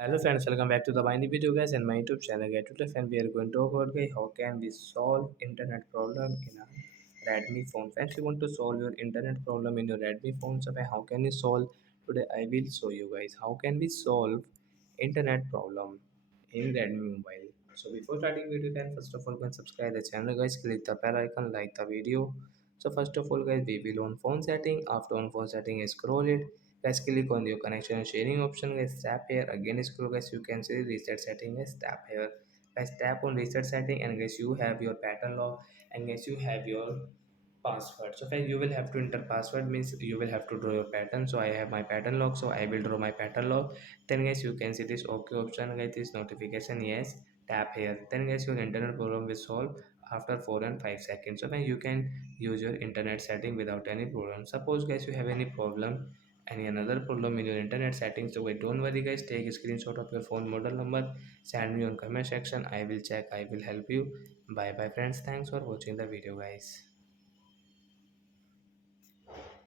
Hello friends, welcome back to the Windy video guys and my YouTube channel guys. Today friends, we are going to talk about guys how can we solve internet problem in a Redmi phone. Friends, you want to solve your internet problem in your Redmi phone. So how can you solve today? I will show you guys how can we solve internet problem in Redmi mobile. So before starting video, can first of all go and subscribe the channel guys. Click the bell icon, like the video. So first of all guys, we will on phone setting. After on phone setting, scroll it. Guys, click on your connection and sharing option. Guys, tap here again. Scroll, guys. You can see reset setting. Guys, tap here. Guys, tap on reset setting, and guys, you have your pattern lock, and guys, you have your password. So guys, you will have to enter password means you will have to draw your pattern. So I have my pattern lock, so I will draw my pattern lock. Then guys, you can see this OK option. Guys, this notification. Yes, tap here. Then guys, your internet problem will solve after 4 and 5 seconds. So guys, you can use your internet setting without any problem. Suppose guys, you have any problem, any another problem in your internet settings, so wait, don't worry guys, take a screenshot of your phone model number, send me on comment section. I will check, I will help you. Bye bye friends, thanks for watching the video guys.